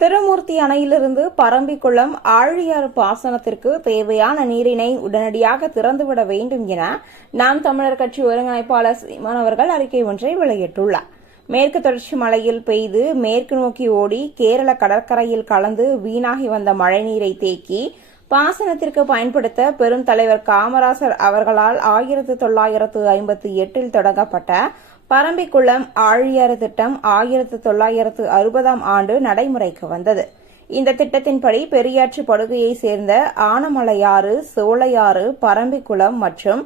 திருமூர்த்தி அணையிலிருந்து பரம்பிக்குளம் ஆழியாறு பாசனத்திற்கு தேவையான நீரினை உடனடியாக திறந்துவிட வேண்டும் என நாம் தமிழர் கட்சி ஒருங்கிணைப்பாளர் சீமான் அவர்கள் அறிக்கை ஒன்றை வெளியிட்டுள்ளார். மேற்கு தொடர்ச்சி மலையில் பெய்து மேற்கு நோக்கி ஓடி கேரள கடற்கரையில் கலந்து வீணாகி வந்த மழைநீரை தேக்கி பாசனத்திற்கு பயன்படுத்த பெருந்தலைவர் காமராசர் அவர்களால் 1958 தொடங்கப்பட்ட பரம்பிக்குளம் ஆழியாறு திட்டம் 1960ஆம் ஆண்டு நடைமுறைக்கு வந்தது. இந்த திட்டத்தின்படி பெரியாற்று படுகையை சேர்ந்த ஆனமலையாறு, சோலையாறு, பரம்பிக்குளம் மற்றும்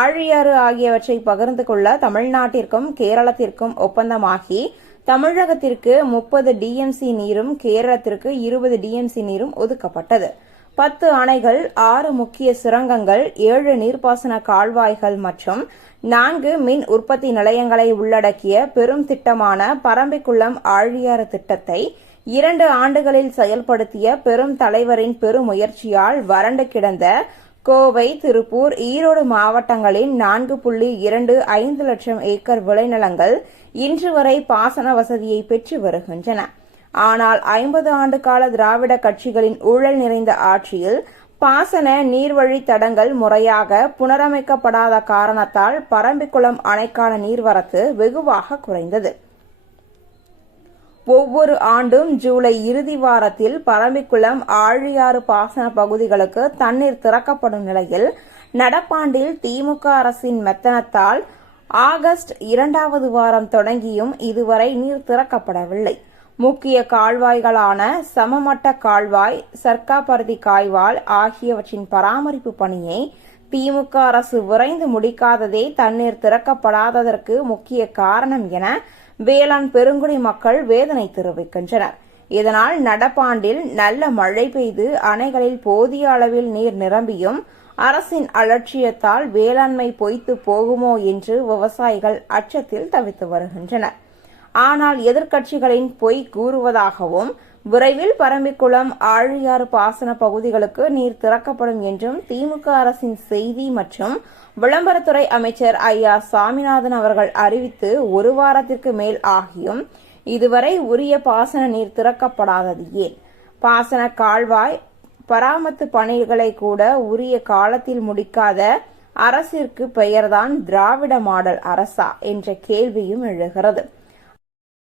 ஆழியாறு ஆகியவற்றை பகிர்ந்து கொள்ள தமிழ்நாட்டிற்கும் கேரளத்திற்கும் ஒப்பந்தமாகி தமிழகத்திற்கு 30 டிஎம்சி நீரும் கேரளத்திற்கு 20 டிஎம்சி நீரும் ஒதுக்கப்பட்டது. 10 அணைகள், 6 முக்கிய சுரங்கங்கள், 7 நீர்ப்பாசன கால்வாய்கள் மற்றும் 4 மின் உற்பத்தி நிலையங்களை உள்ளடக்கிய பெரும் திட்டமான பரம்பிக்குளம் ஆழியாறு திட்டத்தை 2 ஆண்டுகளில் செயல்படுத்திய பெரும் தலைவரின் பெருமுயற்சியால் வறண்டு கிடந்த கோவை, திருப்பூர், ஈரோடு மாவட்டங்களின் 4.25 லட்சம் ஏக்கர் விளைநிலங்கள் இன்று வரை பாசன வசதியை பெற்று வருகின்றன. ஆனால் 50 ஆண்டு கால திராவிட கட்சிகளின் ஊழல் நிறைந்த ஆட்சியில் பாசன நீர்வழி தடங்கள் முறையாக புனரமைக்கப்படாத காரணத்தால் பரம்பிக்குளம் அணைக்கான நீர்வரத்து வெகுவாக குறைந்தது. ஒவ்வொரு ஆண்டும் ஜூலை இறுதி வாரத்தில் பரம்பிக்குளம் ஆழியாறு பாசன பகுதிகளுக்கு தண்ணீர் திறக்கப்படும் நிலையில் நடப்பாண்டில் திமுக அரசின் மெத்தனத்தால் ஆகஸ்ட் 2வது வாரம் தொடங்கியும் இதுவரை நீர் திறக்கப்படவில்லை. முக்கிய கால்வாய்களான சமமட்ட கால்வாய், சர்க்காபருதி கால்வாய் ஆகியவற்றின் பராமரிப்பு பணியை திமுக அரசு விரைந்து முடிக்காததே தண்ணீர் திறக்கப்படாததற்கு முக்கிய காரணம் என வேளாண் பெருங்குடி மக்கள் வேதனை தெரிவிக்கின்றனர். இதனால் நடப்பாண்டில் நல்ல மழை பெய்து அணைகளில் போதிய அளவில் நீர் நிரம்பியும் அரசின் அலட்சியத்தால் வேளாண்மை பொய்த்து போகுமோ என்று விவசாயிகள் அச்சத்தில் தவித்து வருகின்றனர். ஆனால் எதிர்க்கட்சிகளின் பொய் கூறுவதாகவும் விரைவில் பரம்பிக்குளம் ஆழியாறு பாசன பகுதிகளுக்கு நீர் திறக்கப்படும் என்றும் திமுக அரசின் செய்தி மற்றும் விளம்பரத்துறை அமைச்சர் ஐயா சாமிநாதன் அவர்கள் அறிவித்து 1 வாரத்திற்கு மேல் ஆகியும் இதுவரை உரிய பாசன நீர் திறக்கப்படாதது ஏன்? பாசன கால்வாய் பராமத்து பணிகளை கூட உரிய காலத்தில் முடிக்காத அரசிற்கு பெயர்தான் திராவிட மாடல் அரசா என்ற கேள்வியும் எழுகிறது.